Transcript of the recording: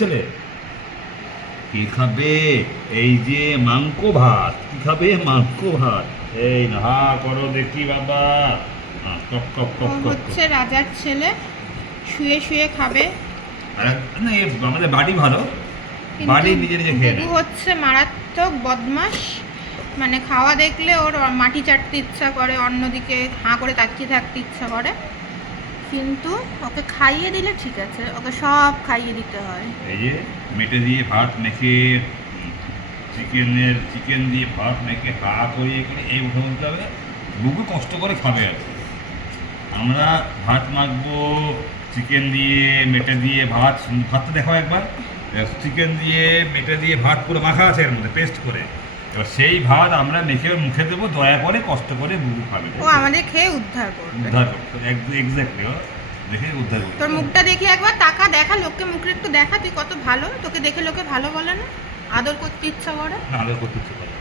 ছেলে কি খাবে? এই যে মাংকো ভাত। কি খাবে? মাংকো ভাত। এই না, হা করো দেখি বাবা। কপ কপ কপ কপ। হচ্ছে রাজার ছেলে, শুয়ে শুয়ে খাবে। না, আমাদের বাড়ি ভালো, বাড়ি নিজে নিজে খেয়ে নেয়। হচ্ছে মারাত্মক বদমাস, মানে খাওয়া দেখলে ওর মাটি চাটতে ইচ্ছা করে, অন্যদিকে হাঁ করে তাকিয়ে থাকতে ইচ্ছা করে, কিন্তু ওকে খাইয়ে দিলে ঠিক আছে, ওকে সব খাইয়ে দিতে হয়। এই যে মেটে দিয়ে ভাত মেখে, চিকেন দিয়ে ভাত মেখে হা করিয়ে করে এই উঠে বলতে হবে, বুকু কষ্ট করে খাবে আর কি। আমরা ভাত মাখবো চিকেন দিয়ে, মেটে দিয়ে ভাত। ভাতটা দেখো একবার, চিকেন দিয়ে মেটে দিয়ে ভাত পুরো মাখা আছে এর মধ্যে পেস্ট করে। এবার সেই ভাত আমরা মেখে মুখে দেবো, দয়া করে কষ্ট করে বুকু খাবে। ও আমাদের খেয়ে উদ্ধার করবে। উদ্ধার করতে এক্স্যাক্টলি, দেখে উদ্ধার করতে। তোর মুখটা দেখি একবার তাকা, দেখা লোককে মুখটা একটু দেখা, তুই কত ভালো, তোকে দেখে লোকে ভালো বলে না, আদর করতে ইচ্ছা করে। আদর করতে ইচ্ছে করে।